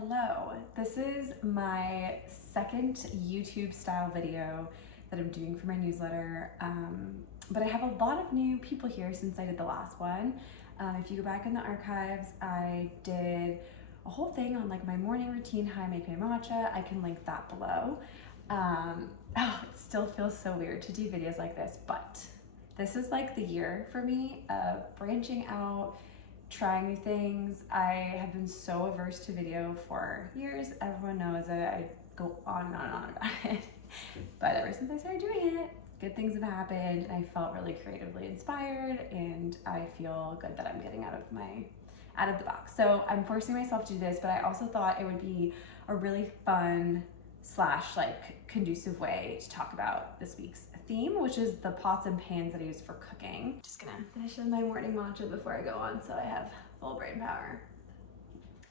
Hello, this is my second YouTube style video that I'm doing for my newsletter, but I have a lot of new people here since I did the last one. If you go back in the archives, I did a whole thing on like my morning routine, how I make my matcha. I can link that below. It still feels so weird to do videos like this, but this is like the year for me of branching out, trying new things. I have been so averse to video for years. Everyone knows that I go on and on and on about it. But ever since I started doing it, good things have happened and I felt really creatively inspired and I feel good that I'm getting out of the box. So I'm forcing myself to do this, but I also thought it would be a really fun / like conducive way to talk about this week's theme, which is the pots and pans that I use for cooking. Just gonna finish my morning matcha before I go on so I have full brain power.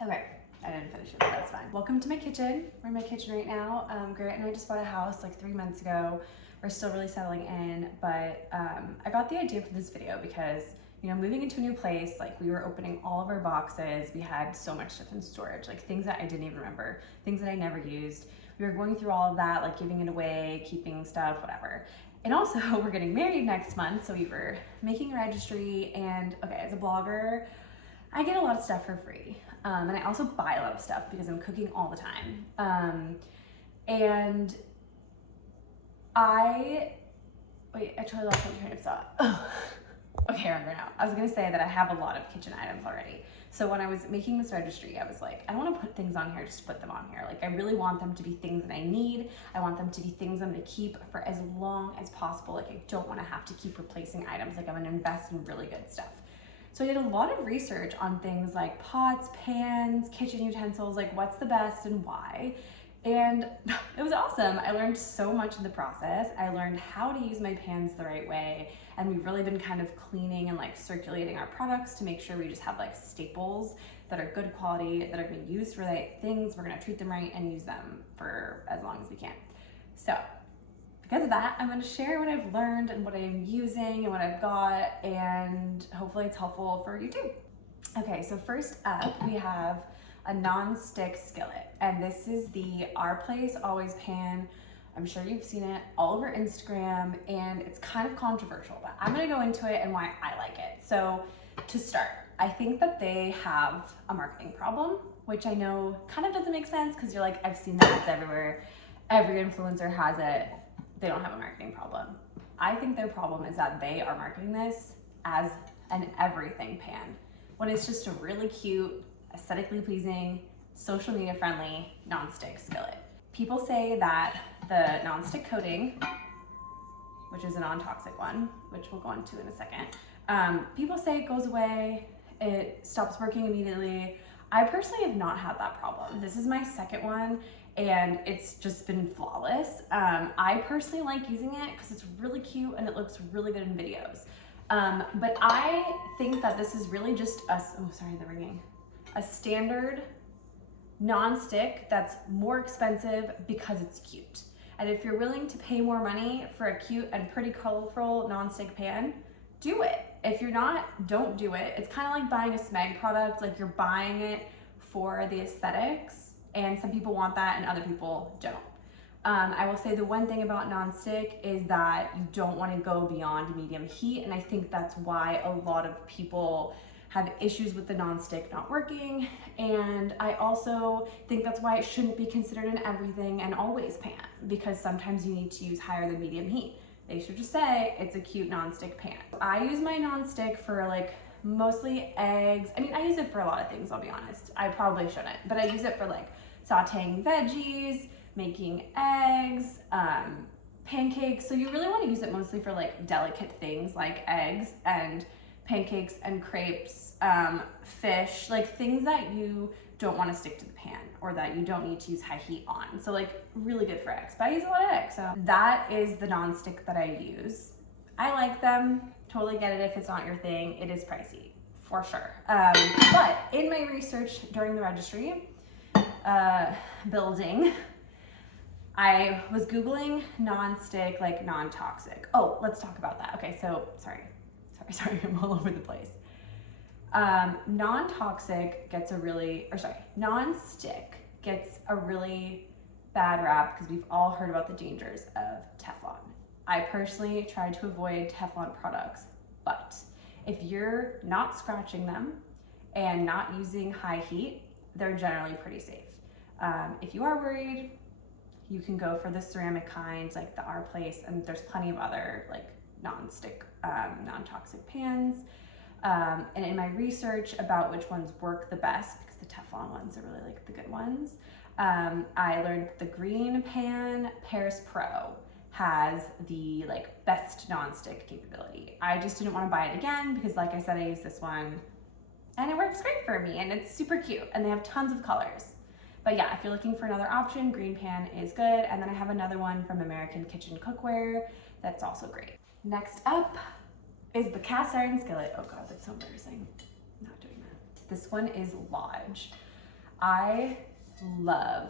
Okay, I didn't finish it, but that's fine. Welcome to my kitchen. We're in my kitchen right now. Grant and I just bought a house like 3 months ago. We're still really settling in, but I got the idea for this video because, you know, moving into a new place, like we were opening all of our boxes. We had so much stuff in storage, like things that I didn't even remember, things that I never used. We were going through all of that, like giving it away, keeping stuff, whatever. And also we're getting married next month, so we were making a registry, and okay, as a blogger, I get a lot of stuff for free. And I also buy a lot of stuff because I'm cooking all the time. And I totally lost my train of thought. Okay, I remember now. I was gonna say that I have a lot of kitchen items already. So when I was making this registry, I was like, I don't wanna put things on here just to put them on here. Like I really want them to be things that I need. I want them to be things I'm gonna keep for as long as possible. Like I don't wanna have to keep replacing items. Like I'm gonna invest in really good stuff. So I did a lot of research on things like pots, pans, kitchen utensils, like what's the best and why. And it was awesome. I learned so much in the process. I learned how to use my pans the right way. And we've really been kind of cleaning and like circulating our products to make sure we just have like staples that are good quality, that are gonna be used for the right things. We're gonna treat them right and use them for as long as we can. So because of that, I'm gonna share what I've learned and what I'm using and what I've got, and hopefully it's helpful for you too. Okay, so first up, we have a non-stick skillet, and this is the Our Place Always pan. I'm sure you've seen it all over Instagram, and it's kind of controversial, but I'm gonna go into it and why I like it. So to start, I think that they have a marketing problem, which I know kind of doesn't make sense because you're like, I've seen that ads everywhere. Every influencer has it. They don't have a marketing problem. I think their problem is that they are marketing this as an everything pan, when it's just a really cute, aesthetically pleasing, social media friendly, non-stick skillet. People say that the non-stick coating, which is a non-toxic one, which we'll go into in a second, people say it goes away, it stops working immediately. I personally have not had that problem. This is my second one and it's just been flawless. I personally like using it because it's really cute and it looks really good in videos. But I think that this is really just a standard non-stick that's more expensive because it's cute. And if you're willing to pay more money for a cute and pretty colorful non-stick pan, do it. If you're not, don't do it. It's kind of like buying a Smeg product, like you're buying it for the aesthetics, and some people want that and other people don't. I will say the one thing about non-stick is that you don't want to go beyond medium heat, and I think that's why a lot of people have issues with the non-stick not working, and I also think that's why it shouldn't be considered an everything and always pan, because sometimes you need to use higher than medium heat. They should just say it's a cute non-stick pan. I use my non-stick for like mostly eggs. I mean, I use it for a lot of things, I'll be honest. I probably shouldn't, but I use it for like sauteing veggies, making eggs, pancakes. So you really want to use it mostly for like delicate things like eggs and pancakes and crepes, fish, like things that you don't want to stick to the pan or that you don't need to use high heat on. So like really good for eggs, but I use a lot of eggs. So that is the non-stick that I use. I like them, totally get it if it's not your thing. It is pricey, for sure. But in my research during the registry building, I was Googling non-stick, like non-toxic. Oh, let's talk about that. Okay, so sorry, I'm all over the place. Non-stick gets a really bad rap because we've all heard about the dangers of Teflon. I personally try to avoid Teflon products, but if you're not scratching them and not using high heat, they're generally pretty safe. If you are worried, you can go for the ceramic kinds like the Our Place, and there's plenty of other like non-stick, non-toxic pans. And in my research about which ones work the best, because the Teflon ones are really like the good ones, I learned the green pan Paris Pro has the like best non-stick capability. I just didn't want to buy it again because, like I said, I use this one and it works great for me and it's super cute and they have tons of colors. But yeah, if you're looking for another option, green pan is good. And then I have another one from American Kitchen Cookware that's also great. Next up is the cast iron skillet. Oh God, that's so embarrassing. I'm not doing that. This one is Lodge. I love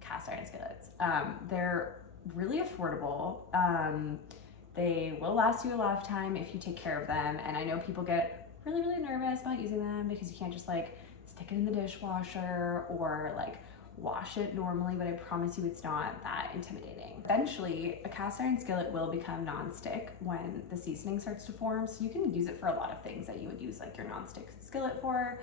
cast iron skillets. They're really affordable. They will last you a lifetime if you take care of them. And I know people get really nervous about using them because you can't just like stick it in the dishwasher or like wash it normally, but I promise you it's not that intimidating. Eventually, a cast iron skillet will become non-stick when the seasoning starts to form, so you can use it for a lot of things that you would use like your non-stick skillet for.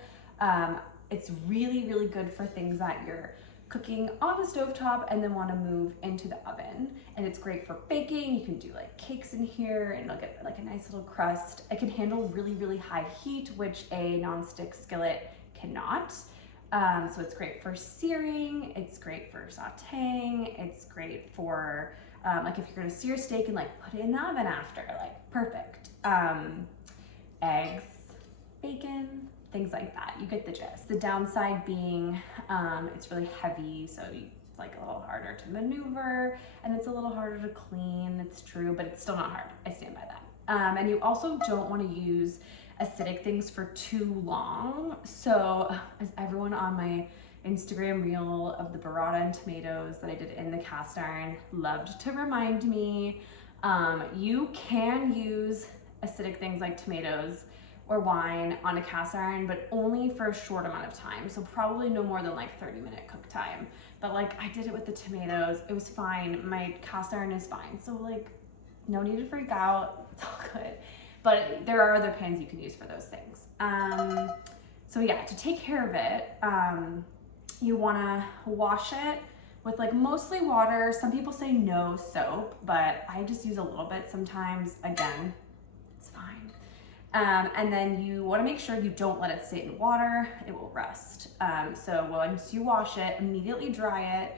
It's really good for things that you're cooking on the stovetop and then want to move into the oven. And it's great for baking. You can do like cakes in here and it'll get like a nice little crust. It can handle really high heat, which a non-stick skillet cannot. So it's great for searing, it's great for sauteing, it's great for like if you're gonna sear steak and like put it in the oven after, like perfect. Eggs, bacon, things like that. You get the gist. The downside being it's really heavy, so it's like a little harder to maneuver and it's a little harder to clean. It's true, but it's still not hard. I stand by that. And you also don't want to use acidic things for too long. So as everyone on my Instagram reel of the burrata and tomatoes that I did in the cast iron loved to remind me, you can use acidic things like tomatoes or wine on a cast iron, but only for a short amount of time. So probably no more than like 30-minute cook time. But like I did it with the tomatoes, it was fine. My cast iron is fine. So like no need to freak out, it's all good. But there are other pans you can use for those things. So yeah, to take care of it, you wanna wash it with like mostly water. Some people say no soap, but I just use a little bit sometimes. Again, it's fine. And then you wanna make sure you don't let it sit in water, it will rust. So once you wash it, immediately dry it.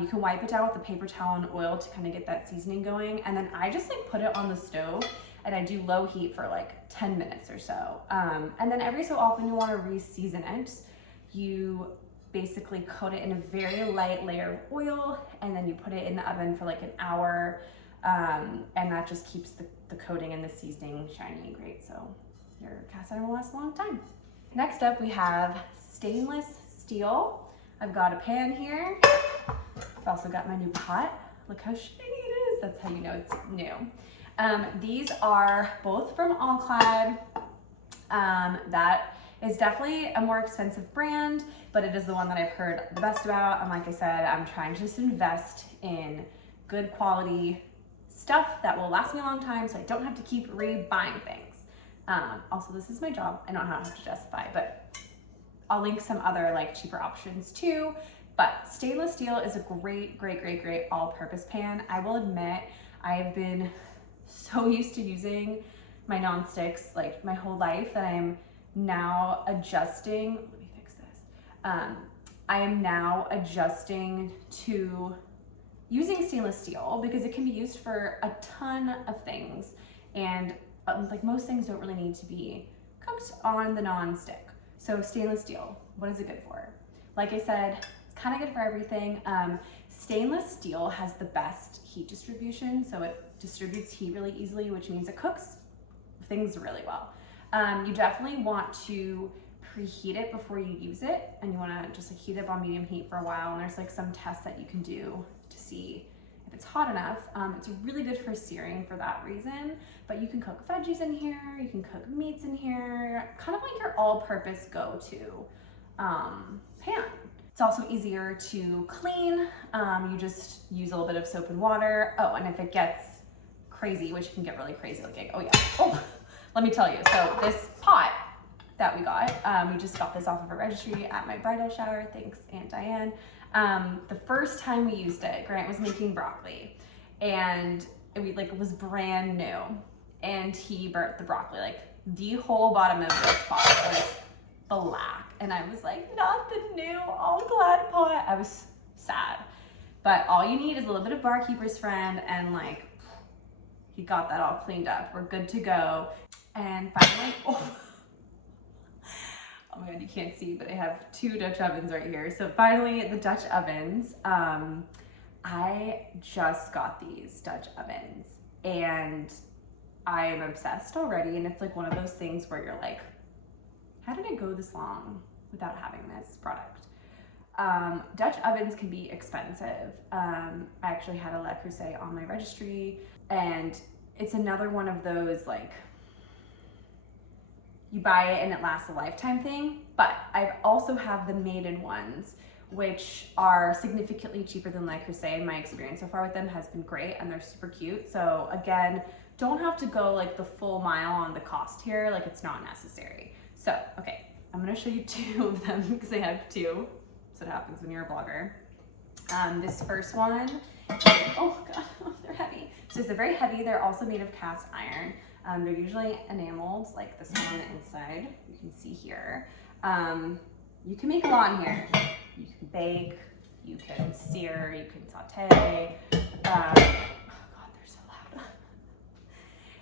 You can wipe it down with a paper towel and oil to kind of get that seasoning going. And then I just like put it on the stove and I do low heat for like 10 minutes or so. And then every so often you want to re-season it. You basically coat it in a very light layer of oil and then you put it in the oven for like an hour. And that just keeps the coating and the seasoning shiny and great. So your cast iron will last a long time. Next up we have stainless steel. I've got a pan here. I've also got my new pot. Look how shiny it is. That's how you know it's new. These are both from All-Clad. That is definitely a more expensive brand, but it is the one that I've heard the best about. And like I said, I'm trying to just invest in good quality stuff that will last me a long time so I don't have to keep re-buying things. Also, this is my job. I don't have to justify, but I'll link some other like cheaper options too. But stainless steel is a great all-purpose pan. I will admit, I have been so used to using my non-sticks like my whole life that I'm now adjusting. Let me fix this. I am now adjusting to using stainless steel because it can be used for a ton of things, and like most things don't really need to be cooked on the non-stick. So stainless steel, what is it good for? Like I said, it's kind of good for everything. Stainless steel has the best heat distribution, so it distributes heat really easily, which means it cooks things really well. You definitely want to preheat it before you use it, and you want to just like heat it up on medium heat for a while. And there's like some tests that you can do to see if it's hot enough. It's really good for searing for that reason, but you can cook veggies in here, you can cook meats in here, kind of like your all-purpose go-to pan. It's also easier to clean. You just use a little bit of soap and water. Oh, and if it gets crazy, which can get really crazy looking. Oh yeah, oh, let me tell you. So this pot that we got, we just got this off of a registry at my bridal shower. Thanks, Aunt Diane. The first time we used it, Grant was making broccoli, and it was brand new, and he burnt the broccoli. Like the whole bottom of this pot was black, and I was like, not the new all Glad pot. I was sad, but all you need is a little bit of barkeeper's friend, and like he got that all cleaned up. We're good to go. And finally, oh my God, you can't see, but I have 2 Dutch ovens right here. So finally, the Dutch ovens. I just got these Dutch ovens, and I am obsessed already. And it's like one of those things where you're like, how did I go this long without having this product? Dutch ovens can be expensive. I actually had a Le Creuset on my registry, and it's another one of those like, you buy it and it lasts a lifetime thing. But I also have the Maiden ones, which are significantly cheaper than Le Creuset, and my experience so far with them has been great, and they're super cute. So again, don't have to go like the full mile on the cost here, like it's not necessary. So, okay, I'm gonna show you 2 of them because I have 2. That's what happens when you're a blogger. This first one, oh God, oh, they're heavy. So they're very heavy. They're also made of cast iron. They're usually enameled, like this one on the inside. You can see here. You can make a lot in here. You can bake, you can sear, you can saute. Oh God, they're so loud.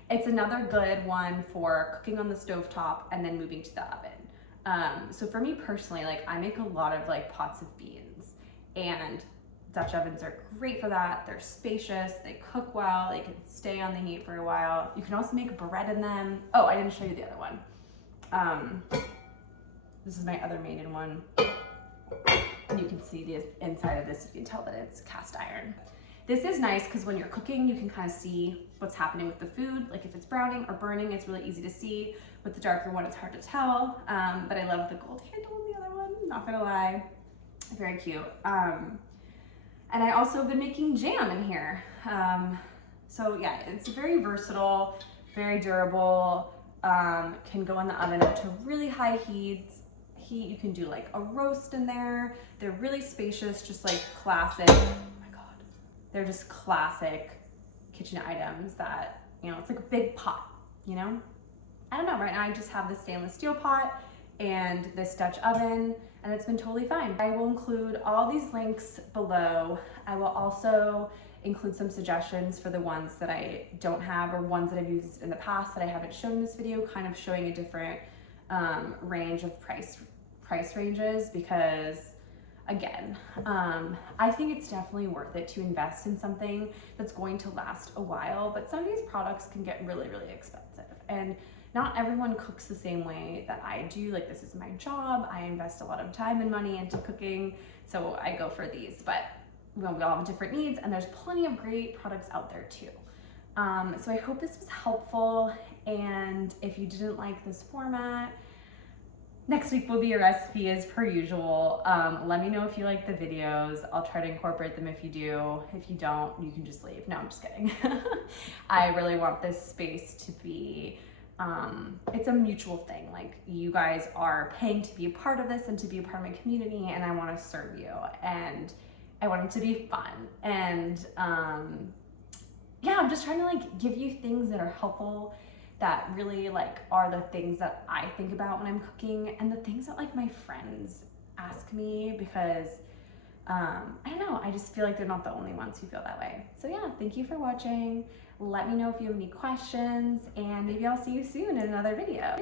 It's another good one for cooking on the stovetop and then moving to the oven. So for me personally, like I make a lot of like pots of beans, and Dutch ovens are great for that. They're spacious, they cook well, they can stay on the heat for a while. You can also make bread in them. Oh, I didn't show you the other one. This is my other Maiden one. And you can see the inside of this, you can tell that it's cast iron. This is nice because when you're cooking, you can kind of see what's happening with the food. Like if it's browning or burning, it's really easy to see. With the darker one, it's hard to tell. But I love the gold handle on the other one, not gonna lie. Very cute. And I also have been making jam in here. So yeah, it's very versatile, very durable, can go in the oven up to really high heat. You can do like a roast in there. They're really spacious, just like classic, oh my God. They're just classic kitchen items that, you know, it's like a big pot, you know? I don't know, right now I just have this stainless steel pot and this Dutch oven, and it's been totally fine. I will include all these links below. I will also include some suggestions for the ones that I don't have, or ones that I've used in the past that I haven't shown in this video, kind of showing a different range of price ranges, because again, I think it's definitely worth it to invest in something that's going to last a while, but some of these products can get really, really expensive, and not everyone cooks the same way that I do. Like this is my job. I invest a lot of time and money into cooking, so I go for these, but we all have different needs, and there's plenty of great products out there too. So I hope this was helpful, and if you didn't like this format, next week will be a recipe as per usual. Let me know if you like the videos. I'll try to incorporate them if you do. If you don't, you can just leave. No, I'm just kidding. I really want this space to be, it's a mutual thing. Like you guys are paying to be a part of this and to be a part of my community, and I want to serve you, and I want it to be fun. And yeah, I'm just trying to like give you things that are helpful, that really like are the things that I think about when I'm cooking, and the things that like my friends ask me, because I don't know, I just feel like they're not the only ones who feel that way. So yeah, thank you for watching. Let me know if you have any questions, and maybe I'll see you soon in another video.